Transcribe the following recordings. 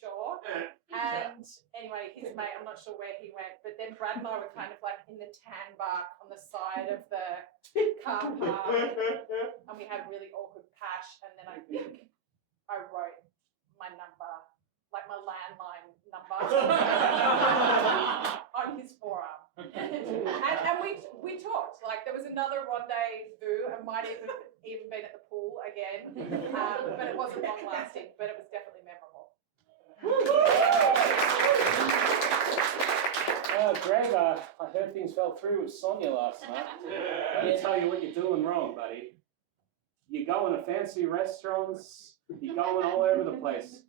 sure. And anyway, his mate, I'm not sure where he went, but then Brad and I were kind of like in the tan bark on the side of the car park, and we had really awkward pash, and then I think I wrote my number, like my landline number, on his forearm. And we talked, like there was another rendezvous, and might even been at the pool again, but it wasn't long lasting, but it was definitely memorable. Greg, I heard things fell through with Sonia last night. Let me tell you what you're doing wrong, buddy. You're going to fancy restaurants, you're going all over the place.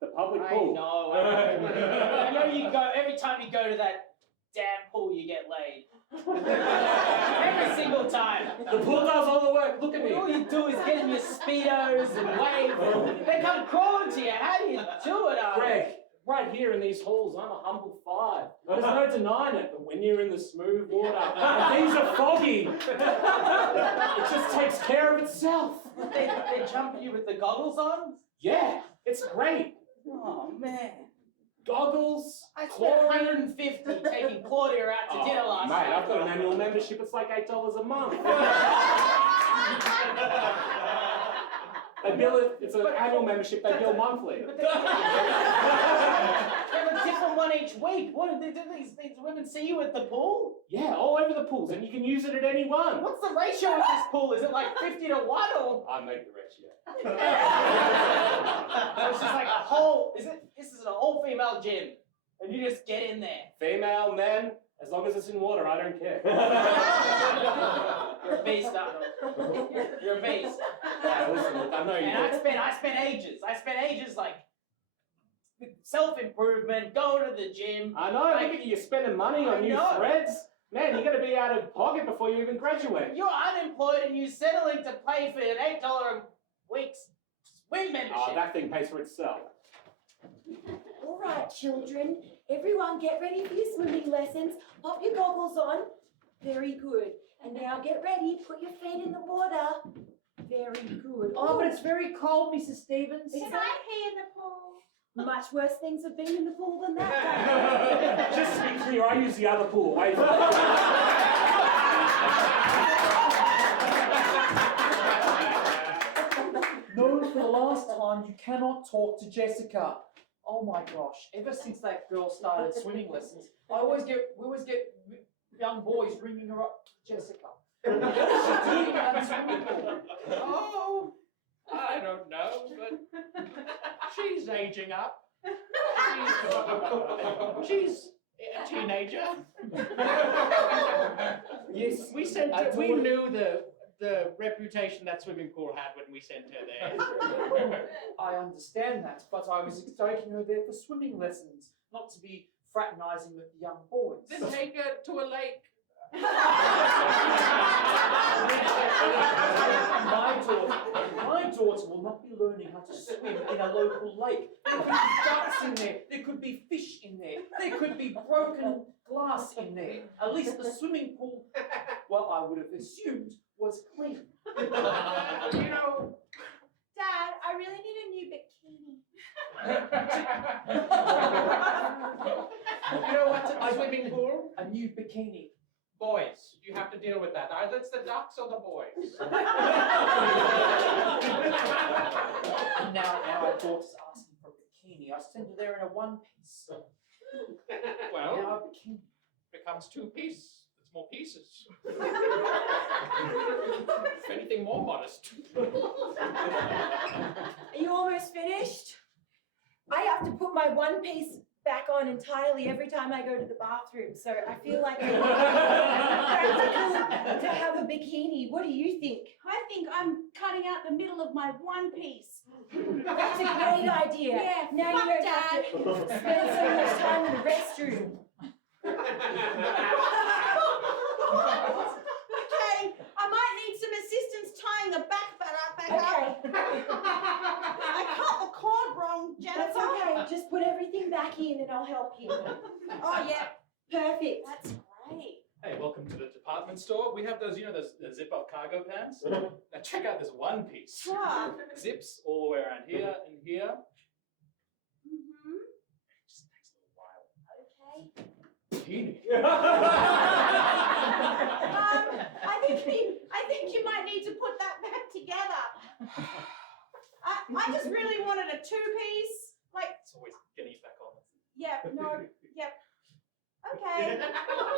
The public pool. I know you go, every time you go to that damn pool you get laid. Every single time. The pool does all the work, look at me. All you do is get in your Speedos and wave. They come crawling to you. How do you do it, Greg, right here in these halls, I'm a humble 5. There's no denying it, but when you're in the smooth water, and things are foggy, it just takes care of itself. They jump at you with the goggles on? Yeah, it's great. Oh, man. Goggles, I spent $150 taking Claudia out to dinner last night. Mate, I've got an annual membership. It's like $8 a month. They bill it. It's an annual membership. They bill monthly. They have a different one each week. What do these women see you at the pool? Yeah, all over the pools, and you can use it at any one. What's the ratio of this pool? Is it like 50-1 or? I make the ratio. So it's just like a whole. This is an all female gym, and you just get in there. Female, men, as long as it's in water, I don't care. You're a beast, Arnold. You're a beast. Yeah, listen, look, I know you. And I spent ages like self-improvement, going to the gym. I know. Look at you, you're spending money on new threads. Man, you're going to be out of pocket before you even graduate. You're unemployed and you're settling to pay for an $8 a week swim membership. Oh, that thing pays for itself. All right, children. Everyone get ready for your swimming lessons. Pop your goggles on. Very good. And now get ready. Put your feet in the water. Very good. Oh, but it's very cold, Mrs. Stevens. Can I pee in the pool? Much worse things have been in the pool than that. Just to be clear, I use the other pool. No, for the last time, you cannot talk to Jessica. Oh my gosh! Ever since that girl started swimming lessons, we always get young boys ringing her up, Jessica. What is she doing at the swimming pool? Oh, I don't know, but she's aging up. She's a teenager. Yes, We knew the reputation that swimming pool had when we sent her there. I understand that, but I was taking her there for swimming lessons, not to be fraternising with the young boys. Then take her to a lake. My daughter will not be learning how to swim in a local lake. There could be ducks in there. There could be fish in there. There could be broken glass in there. At least the swimming pool, well, I would have assumed, was clean. You know, Dad, I really need a new bikini. you know what's a swimming pool? A new bikini. Boys. You have to deal with that. Either it's the ducks or the boys. And now our daughter's asking for a bikini. I send her there in a one-piece. Well, Now a bikini. becomes 2-piece. It's more pieces. If anything, more modest. Are you almost finished? I have to put my one piece back on entirely every time I go to the bathroom, so I feel like it's practical to have a bikini. What do you think? I think I'm cutting out the middle of my one piece. That's a great idea. Yeah, now fuck you don't Dad. have to spend so much time in the restroom. Okay, I might need some assistance tying the back up. I cut the cord wrong, Jennifer. That's okay. Just put everything back in and I'll help you. Oh, yeah. Perfect. That's great. Hey, welcome to the department store. We have those, those zip-up cargo pants. Now check out this one piece. Yeah. Zips all the way around here and here. martini. I think you might need to put that back together. I just really wanted a two-piece. Like, It's always getting it back on. yeah, no, yep. Okay.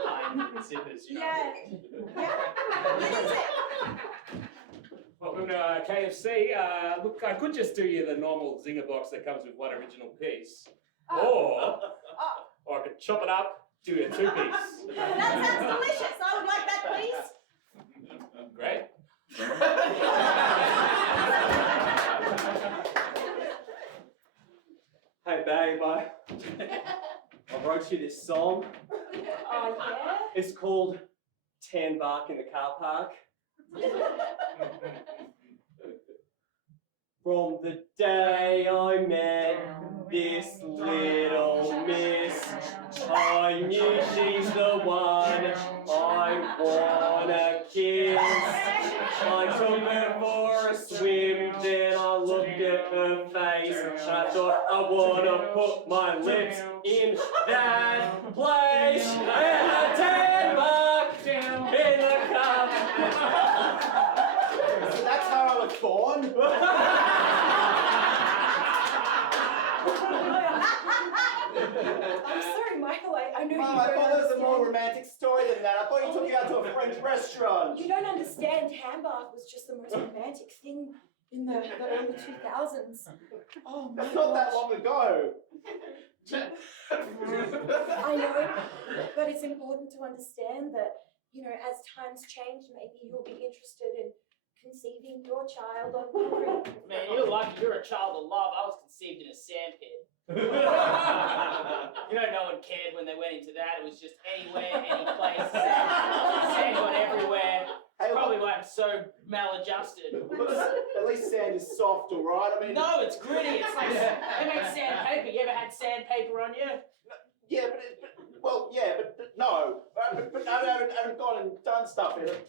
Fine. Zippers, you know. Yeah. What is it? Welcome to KFC. Look, I could just do you the normal zinger box that comes with one original piece. Or I could chop it up, do you a two-piece. That sounds delicious. I would like that, please. Great. Hey babe, I wrote you this song. Oh, yeah? It's called Tan Bark in the Car Park. From the day I met this little miss, I knew she's the one I wanna kiss. I took her for a swim, then I looked at her face, and I thought I wanna put my lips in that place. And a tan mark in the cup. So that's how I was born? I'm sorry, Michael, I know Mom, you I don't thought there was a more understand. romantic story than that. I thought you took me out to a French restaurant. You don't understand. Hamburg was just the most romantic thing in the early 2000s. Oh my That's not that gosh. long ago. I know, but it's important to understand that, you know, as times change, maybe you'll be interested in conceiving your child on concrete. Man, you're lucky you're a child of love. I was conceived in a sandpit. You know, no one cared when they went into that. It was just anywhere, any place. Sand got everywhere. Hey, Probably why I'm so maladjusted. at least sand is soft, all right? I mean, No, it's gritty. It's like they make sandpaper. You ever had sandpaper on you? yeah, but no. But I haven't gone and done stuff in it.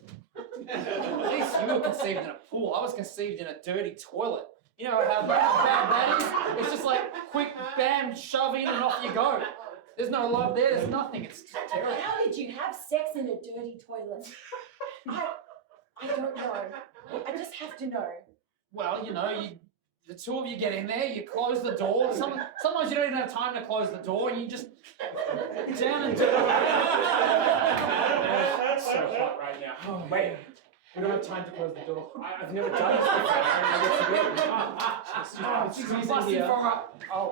At least you were conceived in a pool. I was conceived in a dirty toilet. You know how bad that is? It's just like quick, bam, shove in and off you go. There's no love there, there's nothing. It's just terrible. How did you have sex in a dirty toilet? I don't know. I just have to know. Well, you know, the two of you get in there, you close the door. Sometimes you don't even have time to close the door, and you just down and do it. It's so hot right now. Oh, wait. We don't have time to close the door. I've never done this before. I don't know what to do. I'm busting for a... Oh,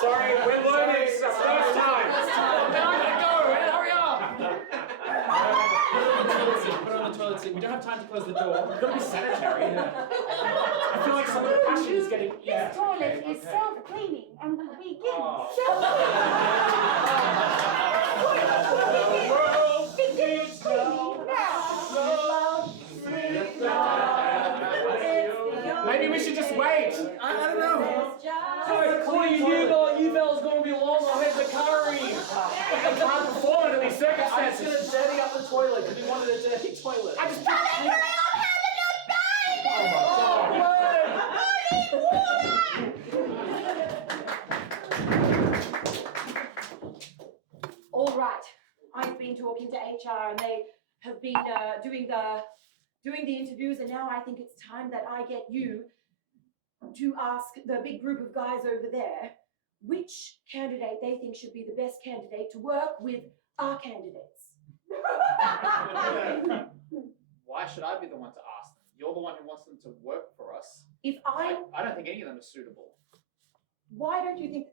Sorry, we're learning. It's the first time. then I gotta go. Hurry up. Put it on the toilet seat. We don't have time to close the door. We've got to be sanitary. I feel like some of the passion is getting... This toilet is self-cleaning and will begin The world begins Maybe we should just wait. I don't know. Sorry, According to you, you fellas gonna be long. I'll head to curry. I can't perform under these I'm just circumstances. gonna dirty up the toilet because we wanted a dirty toilet. I just... All right. I've been talking to HR and they have been doing the interviews, and now I think it's time that I get you to ask the big group of guys over there which candidate they think should be the best candidate to work with our candidates. Why should I be the one to ask them? You're the one who wants them to work for us. If I don't think any of them are suitable. why don't you think?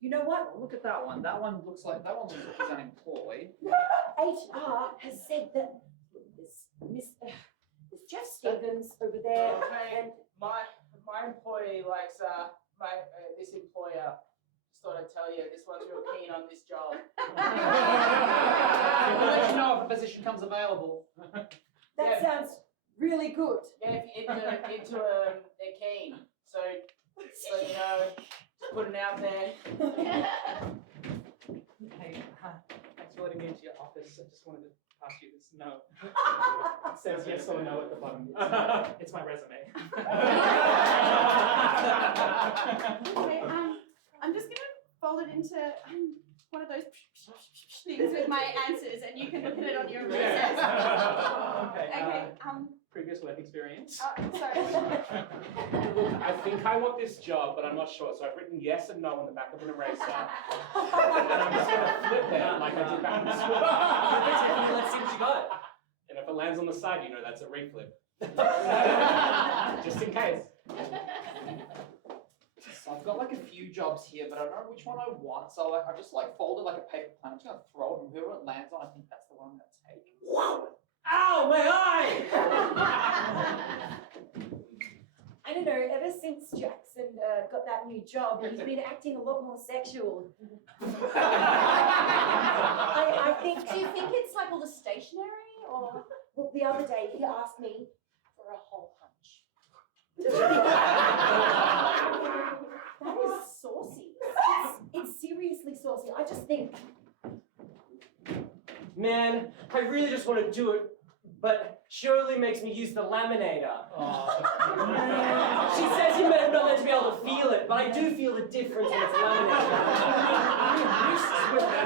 You know what? Well, look at that one. That one looks like he's unemployed. HR has said that this Jeff Stevens over there, Okay. and My employee likes this employer. Just thought I'd tell you, this one's real keen on this job. We'll let you know if a position comes available. that sounds really good. Yeah, if you're into they're keen. So you know, just putting it out there. Hey, thanks for letting me into your office. I just wanted to pass you this note. It says yes or no at the bottom. It's my resume. Okay, I'm just gonna fold it into one of those things with my answers, and you can look at it on your recess. Okay. Okay. Previous work experience. Sorry. Look, I think I want this job, but I'm not sure. So I've written yes and no on the back of an eraser. And I'm just going to flip them like I did back in school. Let's see what you got. And if it lands on the side, you know that's a reflip. Just in case. So I've got like a few jobs here, but I don't know which one I want. So I've just like folded like a paper plan. I'm just gonna throw it, and whoever it lands on, I think that's the one I'm gonna take. Ow, my eye! I don't know, ever since Jackson got that new job, he's been acting a lot more sexual. I think. Do you think it's like all the stationery, or? Well, the other day he asked me for a whole hunch. That is saucy. It's seriously saucy. I just think. Man, I really just want to do it, but Shirley makes me use the laminator. She says you're not meant to be able to feel it, but I do feel the difference when it's laminated.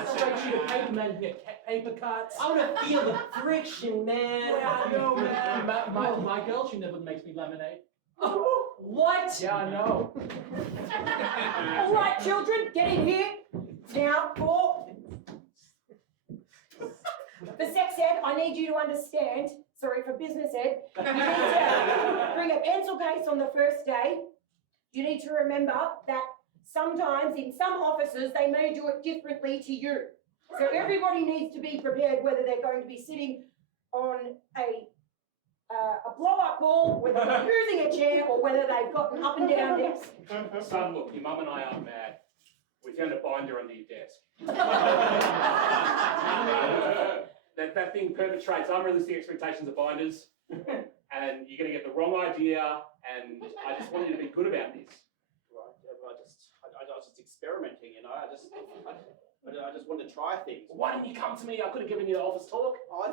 Straight sheet of paper, man, you get paper cuts. I want to feel the friction, man. Yeah, I know, man. My girl, she never makes me laminate. What? Yeah, I know. All right, children, get in here. Now, for sex ed, I need you to understand. Sorry, for business ed, you need to bring a pencil case on the first day. You need to remember that sometimes in some offices they may do it differently to you. So everybody needs to be prepared whether they're going to be sitting on a blow-up ball, whether they're using a chair, or whether they've got an up and down desk. Son, look, your mum and I aren't mad. We found a binder under your desk. that thing perpetrates unrealistic expectations of binders, and you're going to get the wrong idea, and I just want you to be good about this. Right, I was just experimenting, you know. I just wanted to try things. Why didn't you come to me? I could have given you the office talk. Oh,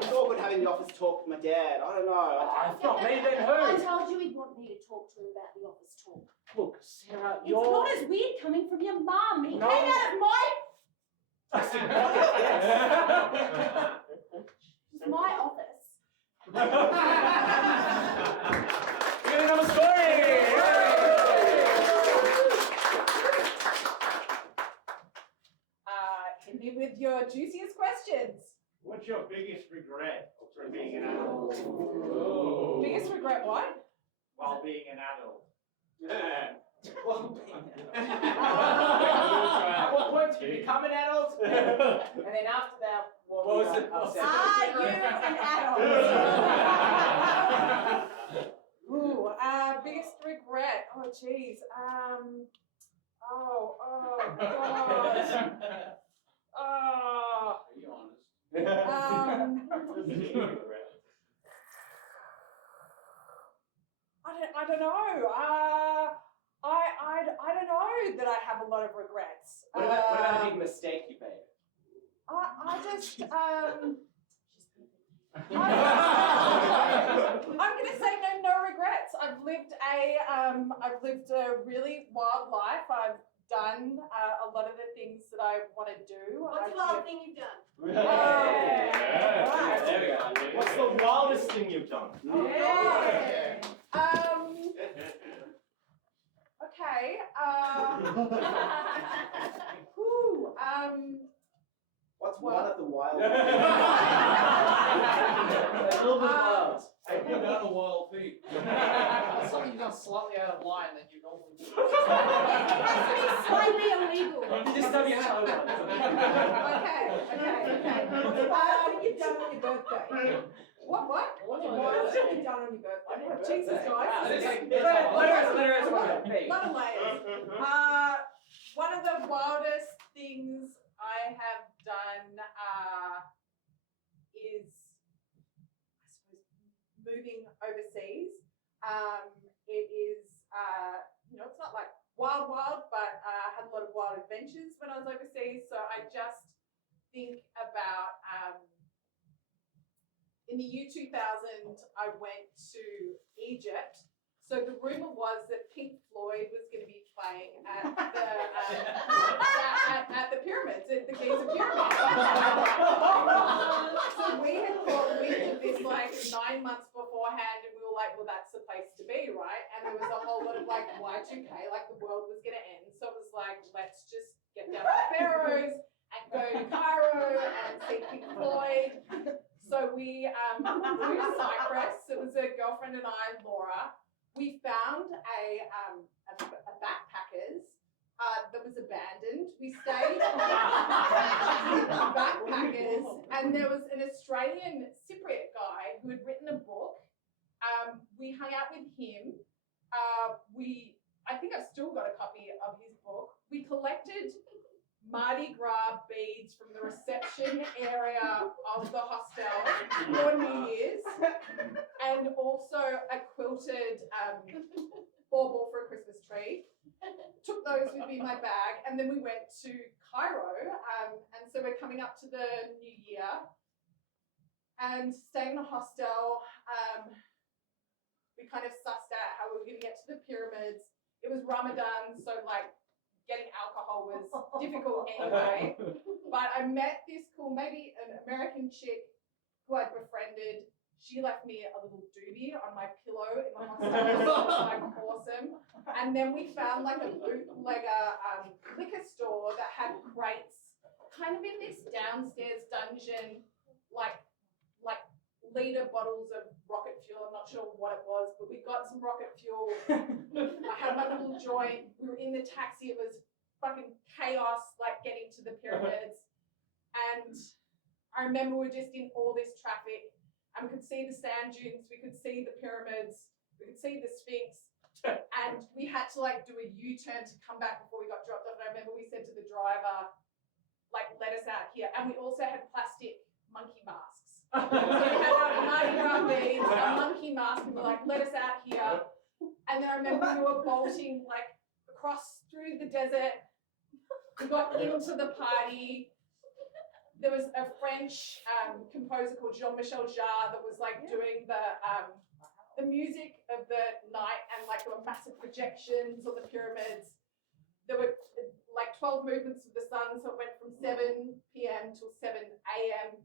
it's all good having the office talk with my dad. I don't know. If not me, then I who? told you he'd want me to talk to him about the office talk. Look, Sarah, It's you're... not as weird coming from your mum. He No. came out of my... It's my office. We're getting another story! Hit me with your juiciest questions. What's your biggest regret for being an adult? Biggest regret what? While being an adult. At what point do you become an adult? And then after that, what was it? Are you an adult? Ooh, biggest regret. Oh, jeez. Oh, gosh. Oh. Are you honest? I don't know. I don't know that I have a lot of regrets. What about a big mistake you made? I'm gonna say no regrets. I've lived a really wild life. I've done a lot of the things that I want to do. What's the wild thing you've done? Right. There we go. What's the wildest thing you've done? Yeah. Okay. What's one of the wild? A little bit wild. Have you done a wild thing? That's something you've done slightly out of line that you normally do. It has to be slightly illegal. This time you have one. Okay. What's the wild thing you've done on your birthday? What? What's the wild thing you've done on your birthday? Jesus, guys. Let her answer. Lot of layers. One of the wildest things I have done is, I suppose, moving overseas. It is, it's not like wild, but I had a lot of wild adventures when I was overseas. So I just think about, in the year 2000, I went to Egypt. So the rumor was that Pink Floyd was going to be playing at the at the pyramids, at the Giza pyramids. So we had thought we did this like 9 months beforehand, and we were like, well, that's the place to be, right? And there was a whole lot of like Y2K, like the world was going to end. So it was like, let's just get down to the Pharaohs and go to Cairo and see Pink Floyd. So we flew to Cyprus. It was a girlfriend and I, Laura. We found a backpackers that was abandoned. We stayed with backpackers, and there was an Australian Cypriot guy who had written a book. We hung out with him. I think I've still got a copy of his book. We collected Mardi Gras beads from the reception area of the hostel for New Year's, and also a quilted bauble for a Christmas tree. Took those with me in my bag, and then we went to Cairo, and so we're coming up to the new year and staying in a hostel. We kind of sussed out how we were going to get to the pyramids. It was Ramadan, so like getting alcohol was difficult anyway. But I met this cool, maybe an American chick who I'd befriended. She left me a little doobie on my pillow in the hostel. It was like awesome. And then we found like a bootlegger liquor store that had crates, kind of in this downstairs dungeon, like liter bottles of rocket fuel. I'm not sure what it was, but we got some rocket fuel. I had my little joint. We were in the taxi. It was fucking chaos, like getting to the pyramids. And I remember we were just in all this traffic, and we could see the sand dunes, we could see the pyramids, we could see the Sphinx, and we had to like do a U-turn to come back before we got dropped off. And I remember we said to the driver, like, let us out here. And we also had plastic monkey masks. So we had our Mardi Gras beads, a monkey mask, and we're like, let us out here. And then I remember we were bolting like across through the desert. We got into the party. There was a French composer called Jean-Michel Jarre that was like doing the music of the night, and like there were massive projections on the pyramids. There were like 12 movements of the sun, so it went from 7 p.m. till 7 a.m.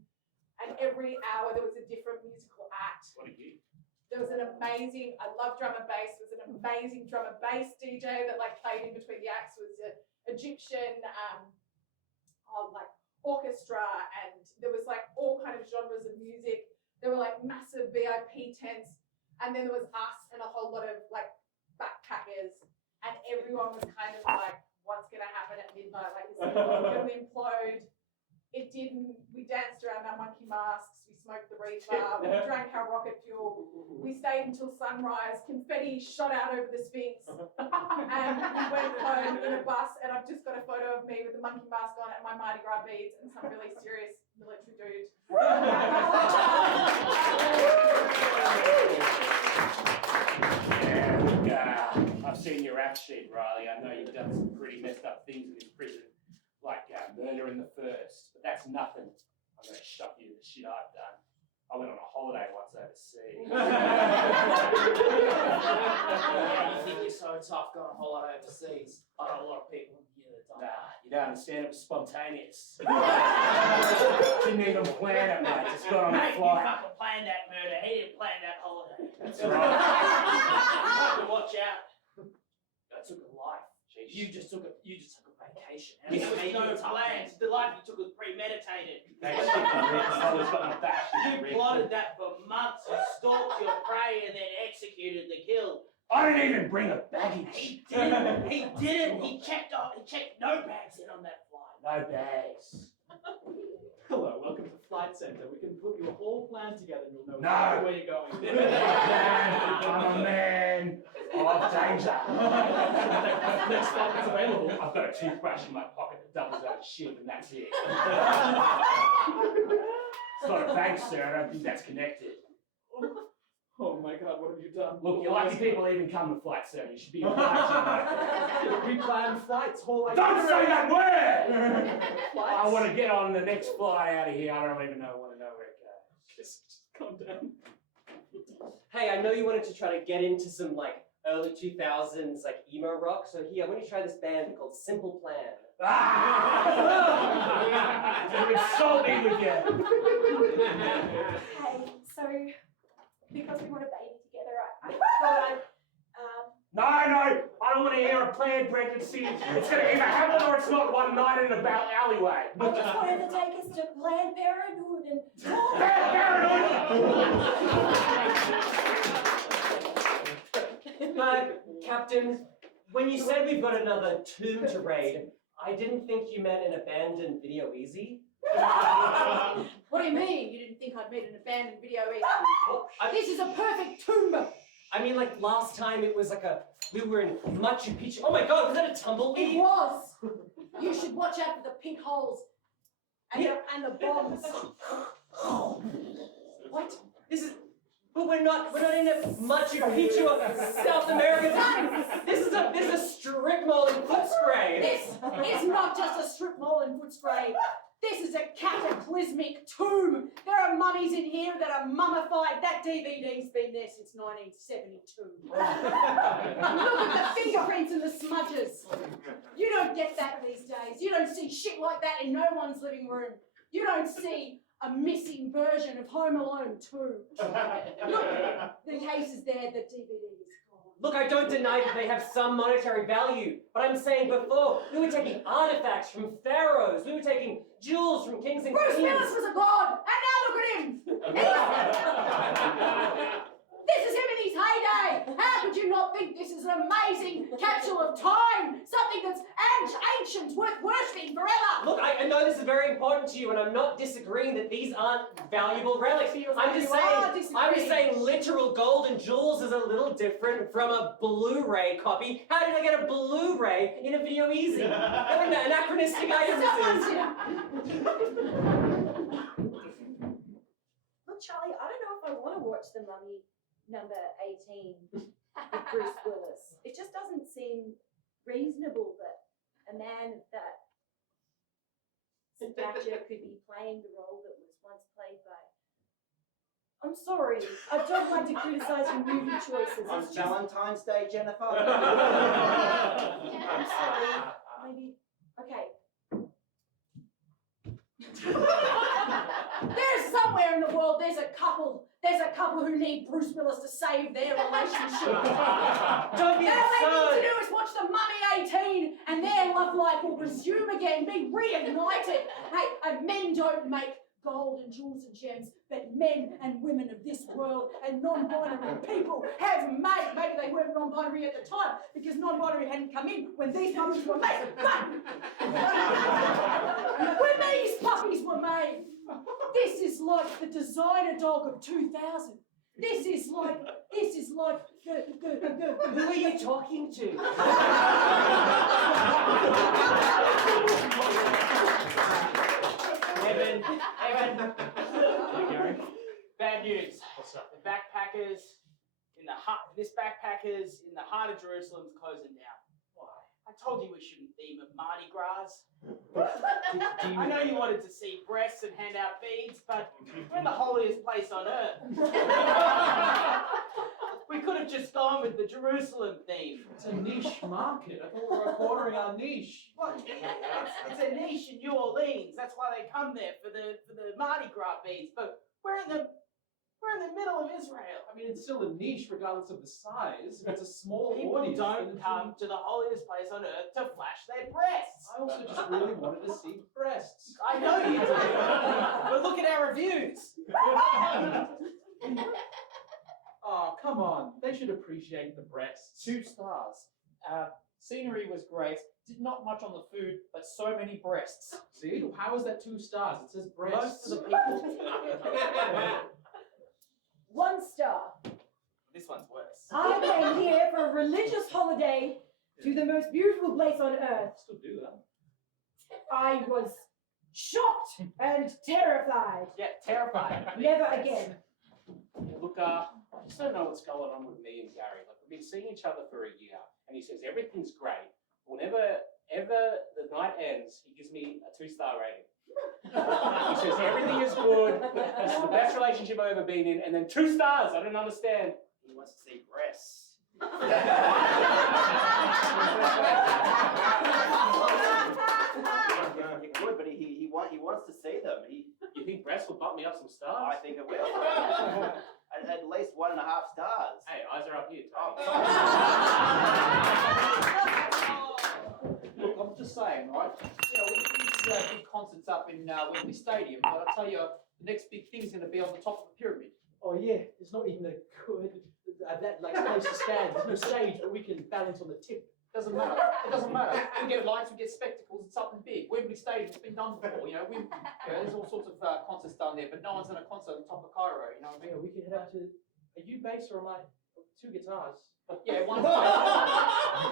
And every hour there was a different musical act. What a gig. There was an amazing, I love drum and bass, there was an amazing drum and bass DJ that like played in between the acts. It was an Egyptian like orchestra, and there was like all kind of genres of music. There were like massive VIP tents, and then there was us and a whole lot of like backpackers, and everyone was kind of like, what's gonna happen at midnight? Like, is the world gonna implode? It didn't. We danced around our monkey masks, we smoked the reefer, we drank our rocket fuel, we stayed until sunrise, confetti shot out over the Sphinx, and we went home in a bus, and I've just got a photo of me with the monkey mask on and my Mardi Gras beads and some really serious military dude. Yeah, look, I've seen your rap sheet, Riley. I know you've done some pretty messed up things in prison, like murder in the first, but that's nothing. I'm going to shock you the shit I've done. I went on a holiday once overseas. You think you're so tough going on holiday overseas? I know a lot of people here that don't. Nah, you don't understand, it was spontaneous. Didn't even plan it, mate. Just got on a Mate, you flight. fucking planned that murder. He didn't plan that holiday. That's You right. have to watch out. I took a life. Jeez. You just took a vacation. Yes. There was no plans. The life you took was premeditated. Thanks, I was got my back. You plotted that for months. You stalked your prey and then executed the kill. I didn't even bring a baggage. He didn't. He didn't. He checked no bags in on that flight. No bags. Hello, welcome to Flight Center. We can put your whole plan together and you'll know No. exactly where you're going. I'm a man of danger. Next flight that's available. I've got a toothbrush in my pocket that doubles as a shield, and that's it. It's not a bag, sir. I don't think that's connected. Oh my god, what have you done? Look, you're lucky people even come to flight, sir. You should be obliged. We-planned flights, whole Don't say that word! Flights? I want to get on the next flight out of here. I don't even want to know where it goes. Just calm down. Hey, I know you wanted to try to get into some, like, early 2000s like emo rock. So here, I want you to try this band called Simple Plan. You're insulting with you. Hey, so because we want a baby together, I thought I'd No, I don't want to hear a planned pregnancy. It's going to either happen or it's not one night in a back alleyway. I just wanted to take us to Planned Parenthood and Captain, when you said we've got another tomb to raid, I didn't think you meant an abandoned video easy. What do you mean? You didn't think I'd made an abandoned video either? This is a perfect tomb! I mean, like last time it was like we were in Machu Picchu. Oh my God, was that a tumbleweed? It was! You should watch out for the pink holes and the bombs. What? But we're not in a Machu Picchu of South America. This is a strip mall in Footscray. This is not just a strip mall in Footscray. This is a cataclysmic tomb. There are mummies in here that are mummified. That DVD's been there since 1972. Look at the fingerprints and the smudges. You don't get that these days. You don't see shit like that in no one's living room. You don't see a missing version of Home Alone 2. Look, the case is there, the DVD is gone. Look, I don't deny that they have some monetary value, but I'm saying before, we were taking artifacts from pharaohs, we were taking jewels from kings and Bruce queens. Willis was a god, and now look at him! This is him in his heyday! How could you not think this is an amazing capsule of time? Something that's ancient, worth worshipping forever! Look, I know this is very important to you, and I'm not disagreeing that these aren't valuable relics. I'm just saying literal gold and jewels is a little different from a Blu-ray copy. How did I get a Blu-ray in a video easy? What an anachronistic item this is. Look, Charlie, I don't know if I want to watch The Mummy number 18 with Bruce Willis. It just doesn't seem reasonable that a man of that stature could be playing the role that was once played by... I'm sorry, I don't like to criticize your movie choices. On It's just... Valentine's Day, Jennifer. I'm sorry, maybe... Okay. There's somewhere in the world, there's a couple who need Bruce Willis to save their relationship. Don't be All they need absurd. to do is watch The Mummy 18 and their love life will resume again, be reignited. Hey, men don't make gold and jewels and gems, but men and women of this world and non-binary people have made. Maybe they weren't non-binary at the time because non-binary hadn't come in when these puppies were made. But when these puppies were made, this is like the designer dog of 2000. This is like the Who are you talking to? Evan. Bad news. What's up? The backpackers in the heart of Jerusalem's closing down. Why? I told you we shouldn't theme of Mardi Gras. I know you wanted to see breasts and hand out beads, but we're in the holiest place on earth. We could have just gone with the Jerusalem theme. It's a niche market. I thought we were quartering our niche. Well, it's a niche in New Orleans. That's why they come there for the Mardi Gras beads. But we're in the middle of Israel. I mean, it's still a niche regardless of the size. It's a small People audience. don't come to the holiest place on earth to flash their breasts. I also just really wanted to see breasts. I know you do. But look at our reviews. Oh, come on. They should appreciate the breasts. 2 stars. Scenery was great. Did not much on the food, but so many breasts. See? How is that 2 stars? It says breasts. Most of the people. 1 star. This one's worse. I came here for a religious holiday to the most beautiful place on earth. Still do that. I was shocked and terrified. Yeah, terrifying. Never again. Look, I just don't know what's going on with me and Gary. Like, we've been seeing each other for a year, and he says everything's great. Whenever the night ends, he gives me a 2-star rating. He says everything is good. This is the best relationship I've ever been in, and then 2 stars. I don't understand. He wants to see breasts. You could, but he wants to see them. You think breasts will bump me up some I stars? think it will. At least 1.5 stars. Hey, eyes are up here, Tony. Look, I'm just saying, right? You know, we used to have big concerts up in Wembley Stadium, but I tell you, the next big thing is going to be on the top of the pyramid. Oh yeah, there's not even a good that like place to stand. There's no stage, but we can balance on the tip. Doesn't matter. It doesn't matter. We get lights, we get spectacles. It's something big. Wembley Stadium, it's been done before. You know, there's all sorts of concerts done there, but no one's done a concert on top of Cairo. You know what I mean? Yeah, we can head out to. Are you bass or am I? 2 guitars. Yeah, one bass.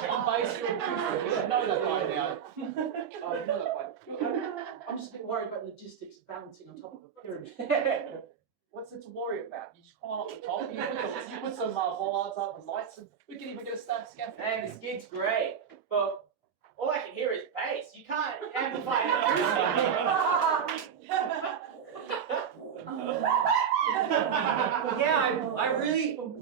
One bass, you're acoustic. You should know that by now. Oh, you know that by. I'm just a bit worried about logistics of balancing on top of a pyramid. What's there to worry about? You just climb up the top, you put some bollards up and lights, and we can even get a scaffold. Man, this gig's great. But all I can hear is bass. You can't amplify it. Yeah,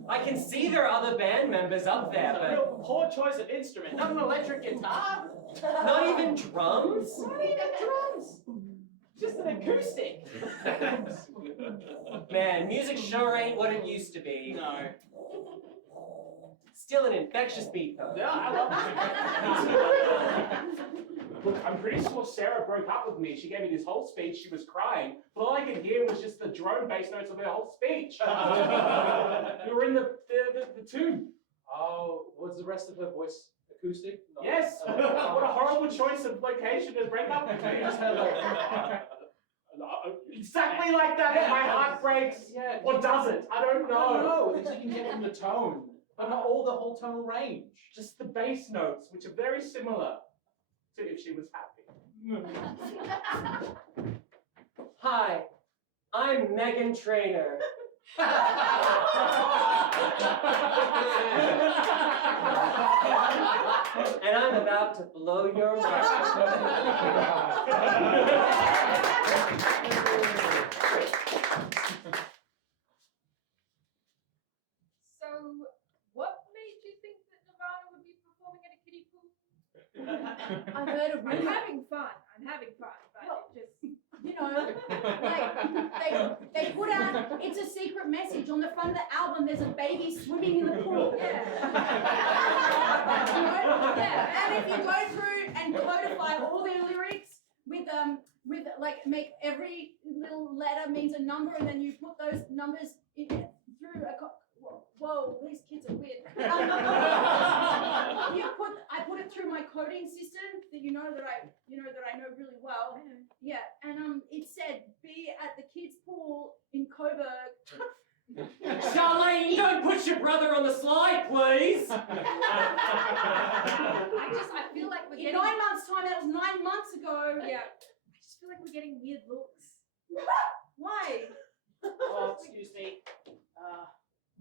I can see there are other band members up there, It's a but real poor choice of instrument. Not an electric guitar. not even drums. Not even drums. Just an acoustic. Man, music sure ain't what it used to be. No. Still an infectious beat though. Yeah, I love music. Look, I'm pretty sure Sarah broke up with me. She gave me this whole speech. She was crying. But all I could hear was just the drone bass notes of her whole speech. We were in the tube. Oh, was the rest of her voice acoustic? No. Yes. What a horrible choice of location to break up with me. Just had like. Exactly like that. And my heart breaks. Yeah. Or does it? I don't know. No, at least you can get from the tone, but not all the whole tonal range. Just the bass notes, which are very similar to If She Was Happy. Hi, I'm Megan Trainor. And I'm about to blow your mind. So, what made you think that Nirvana would be performing at a kiddie pool? I heard a I'm rumor. having fun, but it just... You know, like they put out. It's a secret message on the front of the album. There's a baby swimming in the pool. Yeah. You know? Yeah. And if you go through and codify all their lyrics with like make every little letter means a number, and then you put those numbers in, through a. Whoa, these kids are weird. I put it through my coding system that you know that I know really well. Yeah, and it said be at the kids' pool in Coburg. Charlene, don't put your brother on the slide, please. I feel like we're In getting... 9 months' time, that was 9 months ago. Yeah. I just feel like we're getting weird looks. Why? Oh, excuse me.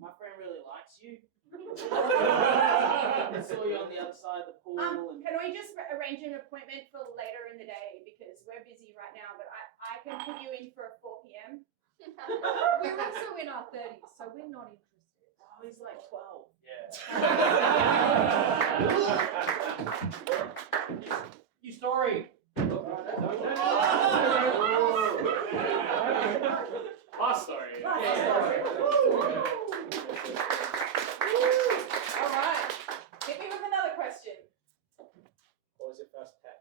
My friend really likes you. I saw you on the other side of the pool. And... Can we just arrange an appointment for later in the day because we're busy right now, but I can put you in for 4 p.m. We're also in our 30s, so we're not interested. Oh, he's like 12. Yeah. You story. Last story. All right. Hit me with another question. What was your first pet?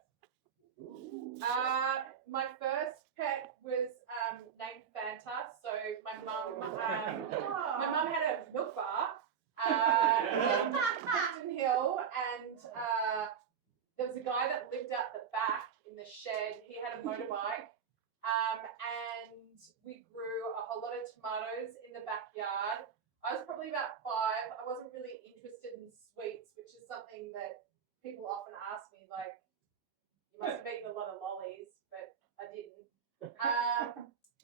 My first pet was named Fanta. So my mum had a milk bar in Clifton Hill, and there was a guy that lived out the back in the shed. He had a motorbike, and we grew a whole lot of tomatoes in the backyard. I was probably about 5. I wasn't really interested in sweets, which is something that people often ask me, like, you must have eaten a lot of lollies, but I didn't.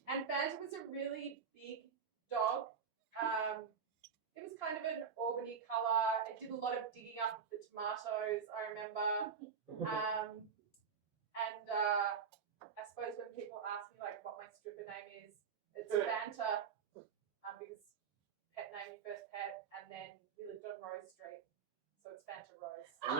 And Fanta was a really big dog. It was kind of an Albany colour. It did a lot of digging up of the tomatoes, I remember. I suppose when people ask me like what my stripper name is, it's Fanta, because pet name, your first pet, and then we lived on Rose Street. So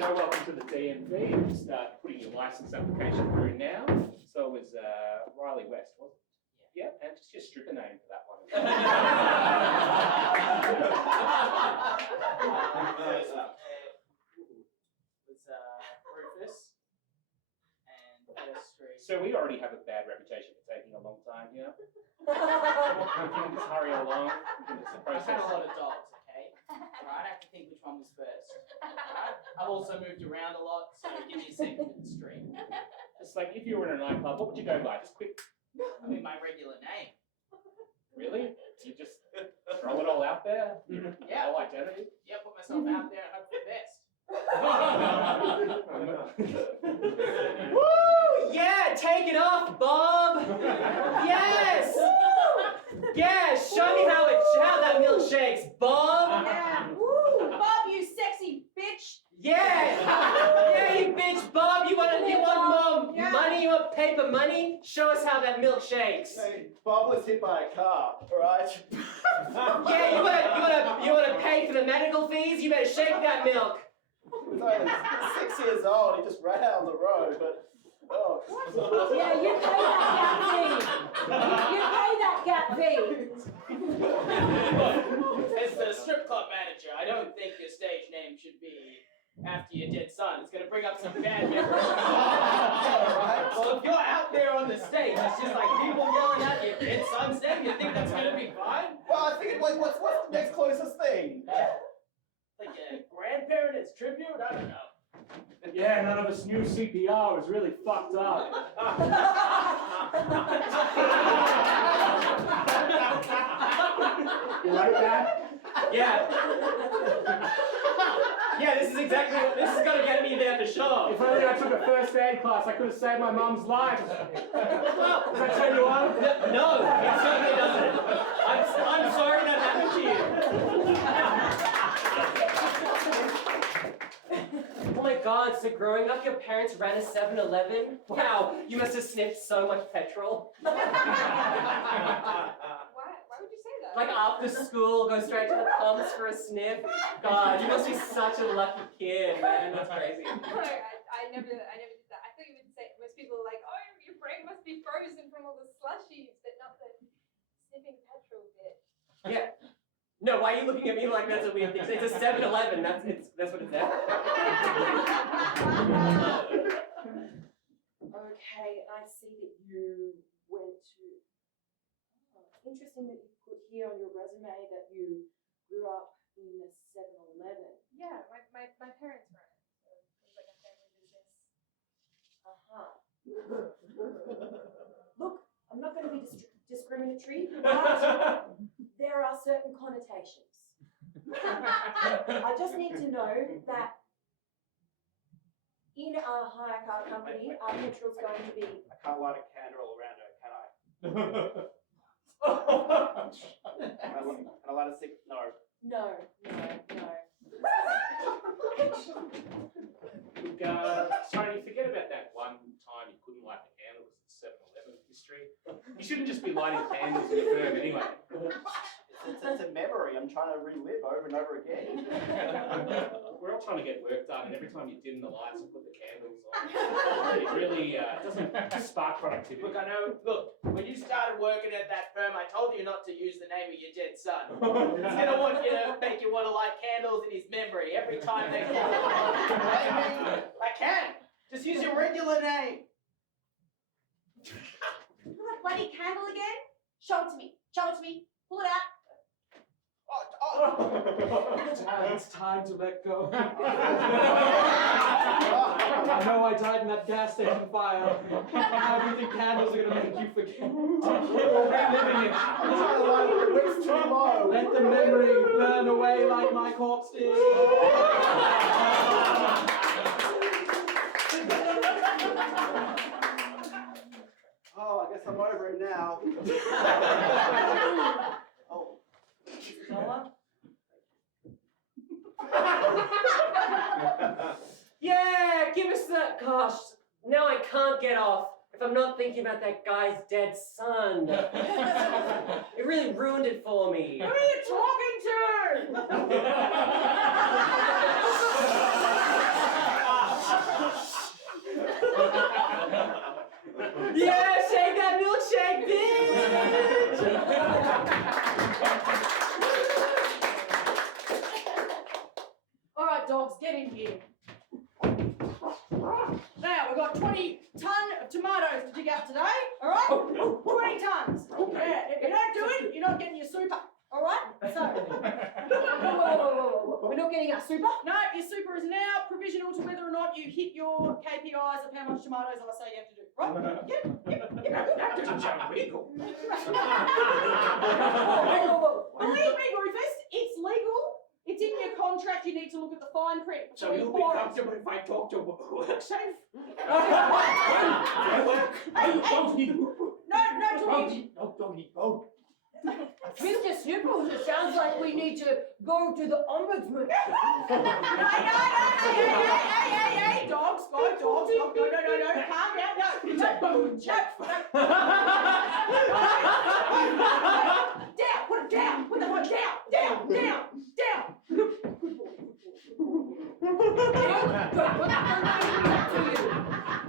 welcome to the DMV. Start putting your license application through now. So it was Riley West, wasn't it? Yeah, and just your stripper name for that one. Rufus and First Street. So we already have a bad reputation for taking a long time here. We can just hurry along. We can just I've process. had a lot of dogs, okay? Alright, I have to think which one was first. Alright? I've also moved around a lot, so give me a second with the street. It's like if you were in a nightclub, what would you go by? Just quick. I mean, my regular name. Really? You just throw it all out there? Yeah. Whole identity? Yeah, put myself out there and hope for the best. Woo! Yeah, take it off, Bob. Yes. Yeah, show me how that milkshake's, Bob. Yeah. Woo! Bob, you sexy bitch! Yeah, yeah, you bitch, Bob. You want mom money? You want paper money? Show us how that milk shakes. Hey, Bob was hit by a car, alright? Yeah, you wanna pay for the medical fees? You better shake that milk. He was only 6 years old, he just ran out on the road, but oh. Yeah, you pay that gap fee. You pay that gap fee. As the strip club manager, I don't think your stage name should be after your dead son. It's gonna bring up some bad memories. Well, if you're out there on the stage, it's just like people yelling out your dead son's name, you think that's gonna be fine? Well, I think what's the next closest thing? Like a grandparent as tribute? I don't know. Yeah, none of us knew CPR was really fucked up. You like that? Yeah. Yeah, this is gonna get me there for sure. If only I took a first aid class, I could have saved my mum's life. Does that turn you on? No, it certainly doesn't. I'm sorry that happened to you. Oh my God, so growing up your parents ran a 7-Eleven? Wow, you must have sniffed so much petrol. Why would you say that? Like after school, go straight to the pumps for a sniff. God, you must be such a lucky kid, man. That's crazy. No, I never did that. I thought you would say most people are like, oh, your brain must be frozen from all the slushies, but not the sniffing petrol bit. Yeah. No, why are you looking at me like that's a weird thing? It's a 7-Eleven. That's what it's at. Okay, I see that you went to. Oh, interesting that you put here on your resume that you grew up in a 7-Eleven. Yeah, my parents ran it, so it was like a family business. Look, I'm not going to be discriminatory, but there are certain connotations. I just need to know that in our hire car company, our petrol's going to be. I can't light a candle around her, can I? Can I light a stick? No. No. Look, sorry, forget about that one time you couldn't light the candles at 7-Eleven history. You shouldn't just be lighting candles in the firm anyway. It's a memory I'm trying to relive over and over again. We're all trying to get work done, and every time you dim the lights and put the candles on, it really doesn't spark productivity. Look, when you started working at that firm, I told you not to use the name of your dead son. He's gonna make you want to light candles in his memory every time they call. I can. Just use your regular name. That bloody candle again? Show it to me. Pull it out. It's time to let go. I know I died in that gas station fire. How do you think candles are going to make you forget? Reliving it. It's too low. Let the memory burn away like my corpse did. Oh, I guess I'm over it now. Oh. Yeah, give us that. Gosh, now I can't get off if I'm not thinking about that guy's dead son. It really ruined it for me. Who are you talking to? Yeah, shake that milkshake, bitch! All right, dogs, get in here. Now, we've got 20 ton of tomatoes to dig out today, all right? 20 tons. Yeah, if you don't do it, you're not getting your super, all right? So, whoa. We're not getting our super? No, your super is now provisional to whether or not you hit your KPIs of how much tomatoes I say you have to do, right? That doesn't sound legal. Whoa. Believe me, Rufus, it's legal. It's in your contract. You need to look at the fine print. So you'll be comfortable if I talk to WorkSafe? No, Mr. Snipples, it sounds like we need to go to the ombudsman. Hey, dogs, go, dogs, no, calm down, no. Down, put it down, put the phone down.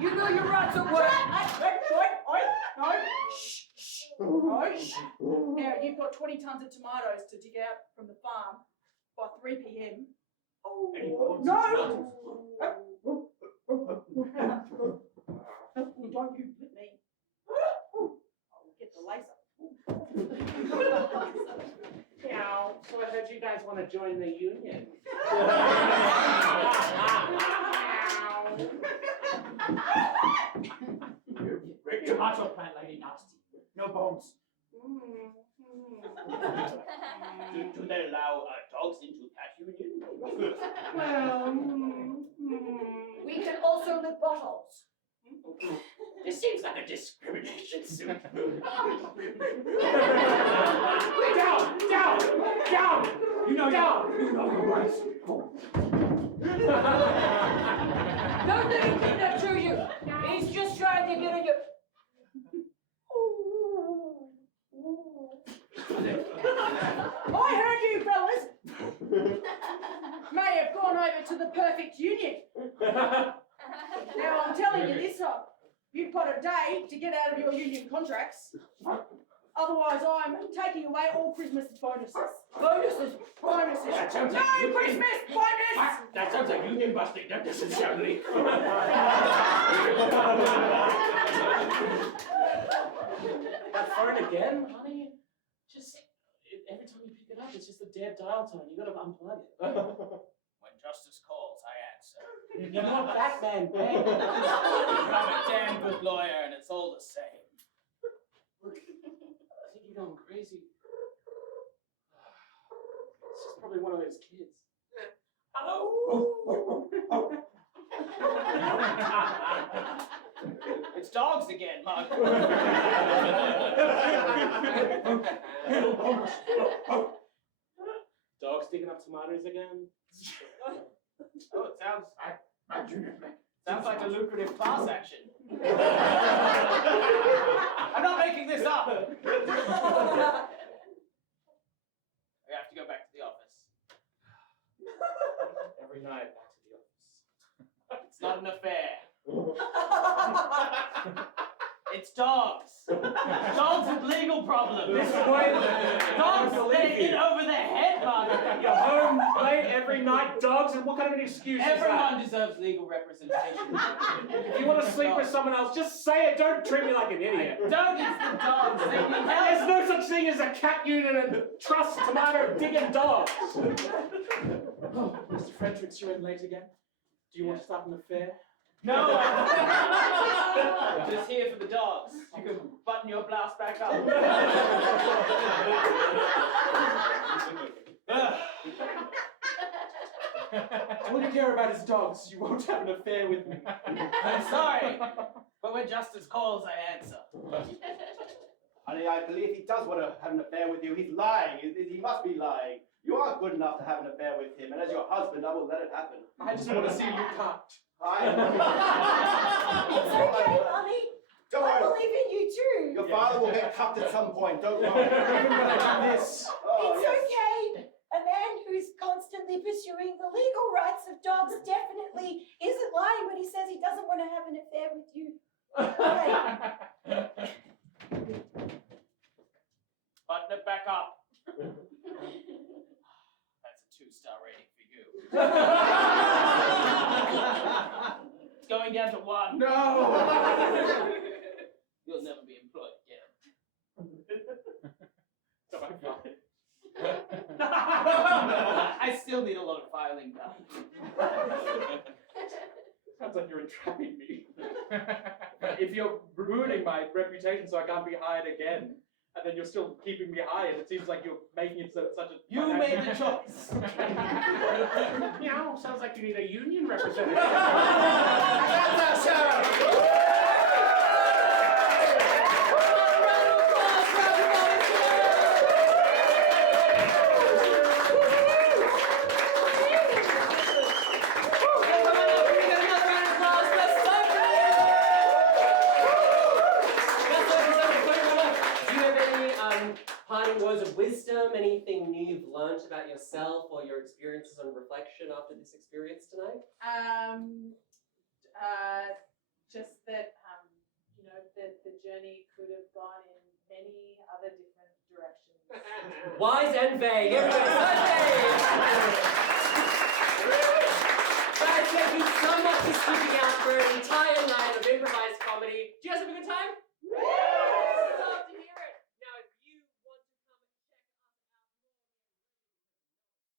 You know your rights at work. Shh. Now, you've got 20 tons of tomatoes to dig out from the farm by 3 p.m. No! Don't you hit me. I'll get the laser. Yeah, so I heard you guys want to join the union. Tomato plant lady nasty. No bones. Do they allow dogs into cat union? We can also lick buttholes. This seems like a discrimination suit. Down! You know your rights. Don't let him do that to you. He's just trying to get at you. I heard you fellas may have gone over to the perfect union. Now I'm telling you this time, you've got a day to get out of your union contracts. Otherwise, I'm taking away all Christmas bonuses. Bonuses. That sounds No like Christmas bonus! That sounds like union busting. That doesn't sound legal. That phone again, honey? Just every time you pick it up, it's just a dead dial tone. You gotta unplug it. When justice calls, I answer. You're not Batman, Ben. I'm a damn good lawyer, and it's all the same. Look, I think you're going crazy. It's just probably one of those kids. It's dogs again, Mark. Dogs digging up tomatoes again? Oh, it sounds like a lucrative class action. I'm not making this up. I have to go back to the office. Every night back to the office. It's not an affair. It's dogs. Dogs with legal problems. Dogs that hit over their head, Margaret. You're home late every night, dogs, and what kind of an excuse is that? Everyone deserves legal representation. If you want to sleep with someone else, just say it. Don't treat me like an idiot. Don't, it's the dogs. They need help. There's no such thing as a cat union and trust tomato digging dogs. Oh, Mr. Fredericks, you're in late again. Do you want to start an affair? No, I'm just here for the dogs. You can button your blouse back up. All you care about is dogs. You won't have an affair with me. I'm sorry, but when justice calls, I answer. Honey, I believe he does want to have an affair with you. He's lying. He must be lying. You are good enough to have an affair with him, and as your husband, I will let it happen. I just want to see you can't. It's okay, Mummy. Don't I worry. believe in you too. Your father will get cuffed at some point. Don't worry. This. Oh, It's yes. okay. A man definitely pursuing the legal rights of dogs, definitely isn't lying when he says he doesn't want to have an affair with you. Button it back up. That's a 2-star rating for you. It's going down to 1. No! You'll never be employed again. So I find. I still need a lot of filing done. Sounds like you're entrapping me. If you're ruining my reputation so I can't be hired again, and then you're still keeping me hired, it seems like you're making it so it's such a... You made the choice. Meow, sounds like you need a union representative. That's our show! Parting words of wisdom, anything new you've learnt about yourself or your experiences on reflection after this experience tonight? Just that, the journey could have gone in many other different directions. Wise and vague, everybody, so vague! Guys, thank you so much for sticking out for an entire night of improvised